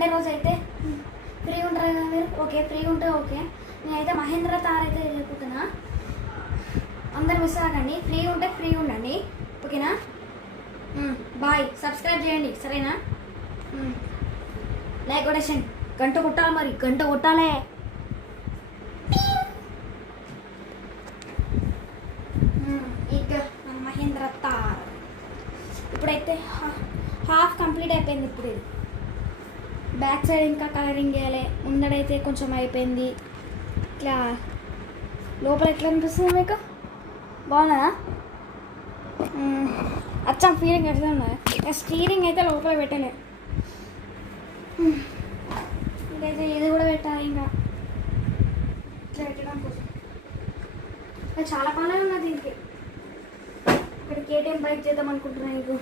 Sunday రోజు అయితే free ఉంటారు కదా మీరు? ఓకే, ఫ్రీ ఉంటే ఓకే. నేనైతే మహేంద్ర తార్ అయితే వెళ్ళిపోతున్నా. అందరు మిస్ అవ్వకండి, ఫ్రీ ఉంటే ఫ్రీ ఉండండి, ఓకేనా? బాయ్. సబ్స్క్రైబ్ చేయండి, సరేనా? లైక్ కొట్టేసండి, గంట కొట్టాలి, మరి గంట కొట్టాలే. ఇక మన మహేంద్ర తార్ ఇప్పుడైతే హాఫ్ కంప్లీట్ అయిపోయింది. ఇప్పుడు ఇది బ్యాక్ సైడ్ ఇంకా కలరింగ్ చేయాలి. ముందడైతే కొంచెం అయిపోయింది. ఇట్లా లోపల ఎట్లా అనిపిస్తుంది మీకు? బాగున్నదా? అచ్చం ఫీలింగ్ ఎట్లా ఉన్నది? ఇంకా స్టీరింగ్ అయితే లోపల పెట్టలే. ఇంకైతే ఇది కూడా పెట్టాలి. ఇంకా ఇట్లా పెట్టడం కోసం చాలా పనులు ఉన్నది దీనికి. ఇక్కడ కేటీఎం బైక్ చేద్దాం అనుకుంటున్నాను. నీకు